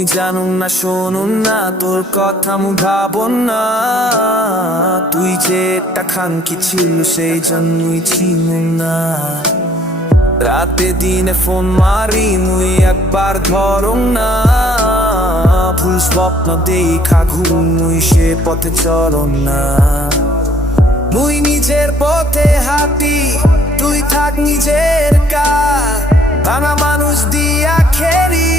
মুই জানুন না শুনুন না তোর কথা মুখাবন না তুই যে একটা খানকি ছিল সেই জন্যই চিনুন না রাতে দিনে ফোন মারি মুই একবার ধরুন না ভুল স্বপ্ন দেখা ঘুম মুই সে পথে চলন না মুই নিজের পথে হাঁটি তুই থাক নিজের কাজ ভাঙা মানুষ দিয়া খেলি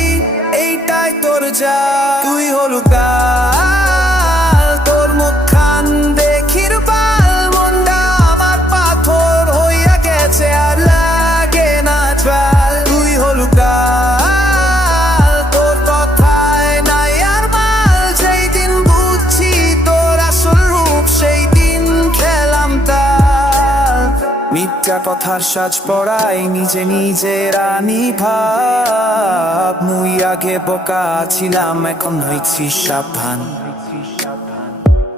এইটাই তোর যা তুই হলো কাল তোর মুখখান দেখির বাল মনটা আমার পাথর হইয়া গেছে আর লাগে না চাল তুই হলো কাল তোর কথায় নাই আর মাল সেই দিন বুঝছি তোর আসল রূপ সেই দিন খেলাম তাল মিথ্যা কথার সাজ পড়াই নিজে নিজের রানী ভাব মুই আগে বোকা ছিলাম এখন হয়েছি সাবধান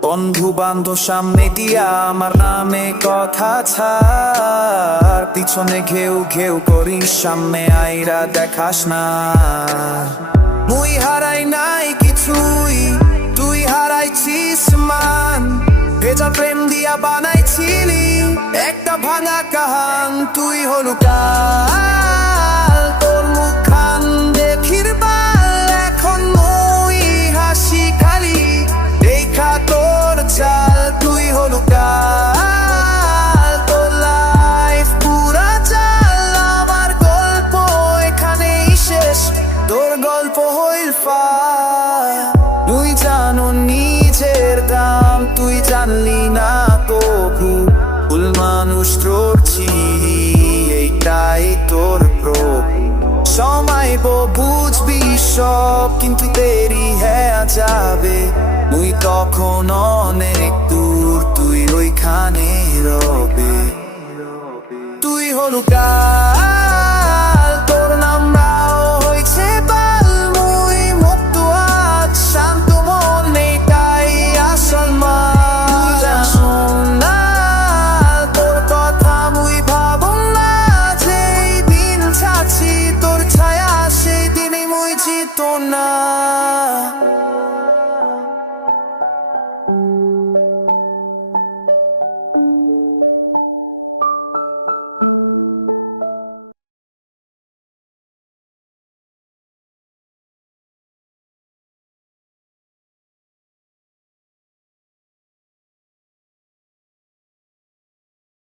বন্ধু বান্ধব সামনে দিয়া আমার নামে কথা ছাড় পিছনে ঘেউ ঘেউ করিস সামনে আইরা দেখাস না মুই হারাই নাই কিছুই তুই হারাইছিস মান ভেজা প্রেম দিয়া বানাইছিলি একটা ভাঙা কাহান তুই হলো কাল